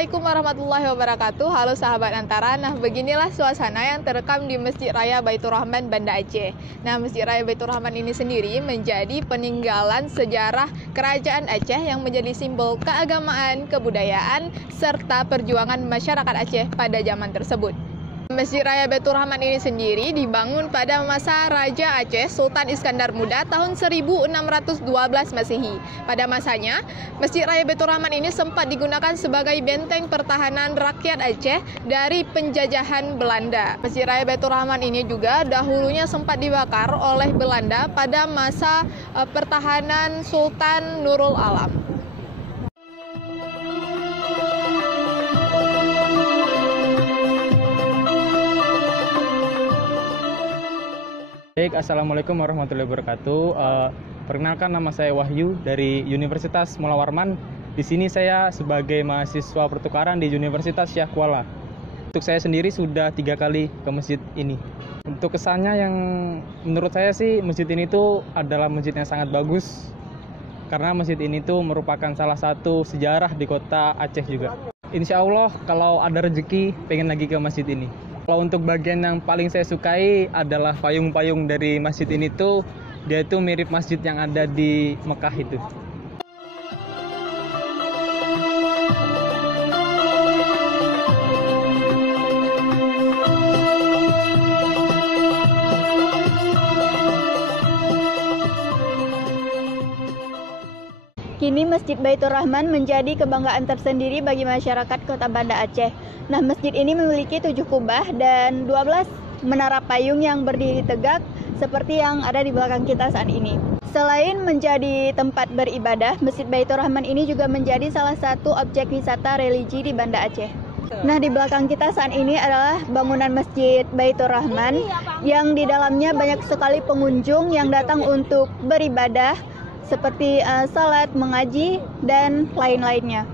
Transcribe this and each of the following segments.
Assalamualaikum warahmatullahi wabarakatuh. Halo sahabat Antara. Nah, beginilah suasana yang terekam di Masjid Raya Baitur Rahman, Banda Aceh. Nah, Masjid Raya Baitur Rahman ini sendiri menjadi peninggalan sejarah Kerajaan Aceh yang menjadi simbol keagamaan, kebudayaan, serta perjuangan masyarakat Aceh pada zaman tersebut. Masjid Raya Baitur Rahman ini sendiri dibangun pada masa Raja Aceh Sultan Iskandar Muda tahun 1612 Masehi. Pada masanya, Masjid Raya Baitur Rahman ini sempat digunakan sebagai benteng pertahanan rakyat Aceh dari penjajahan Belanda. Masjid Raya Baitur Rahman ini juga dahulunya sempat dibakar oleh Belanda pada masa pertahanan Sultan Nurul Alam. Baik, Assalamualaikum warahmatullahi wabarakatuh. Perkenalkan, nama saya Wahyu dari Universitas Mula Warman. Di sini saya sebagai mahasiswa pertukaran di Universitas Syah Kuala. Untuk saya sendiri sudah 3 kali ke masjid ini. Untuk kesannya yang menurut saya sih, masjid ini tuh adalah masjid yang sangat bagus. Karena masjid ini tuh merupakan salah satu sejarah di kota Aceh juga. Insya Allah kalau ada rezeki pengen lagi ke masjid ini. Kalau untuk bagian yang paling saya sukai adalah payung-payung dari masjid ini tuh, dia itu mirip masjid yang ada di Mekah itu. Kini Masjid Baitur Rahman menjadi kebanggaan tersendiri bagi masyarakat Kota Banda Aceh. Nah, masjid ini memiliki 7 kubah dan 12 menara payung yang berdiri tegak seperti yang ada di belakang kita saat ini. Selain menjadi tempat beribadah, Masjid Baitur Rahman ini juga menjadi salah satu objek wisata religi di Banda Aceh. Nah, di belakang kita saat ini adalah bangunan Masjid Baitur Rahman yang di dalamnya banyak sekali pengunjung yang datang untuk beribadah seperti salat, mengaji, dan lain-lainnya.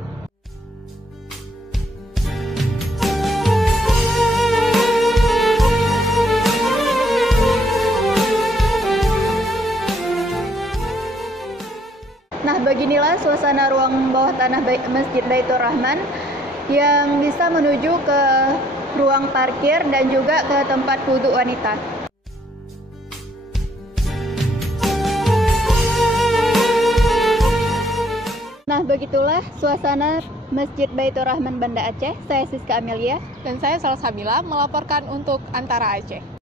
Nah, beginilah suasana ruang bawah tanah Masjid Baitur Rahman yang bisa menuju ke ruang parkir dan juga ke tempat wudhu wanita. Nah, begitulah suasana Masjid Baitur Rahman Banda Aceh. Saya Siska Amelia. Dan saya Salsabila melaporkan untuk Antara Aceh.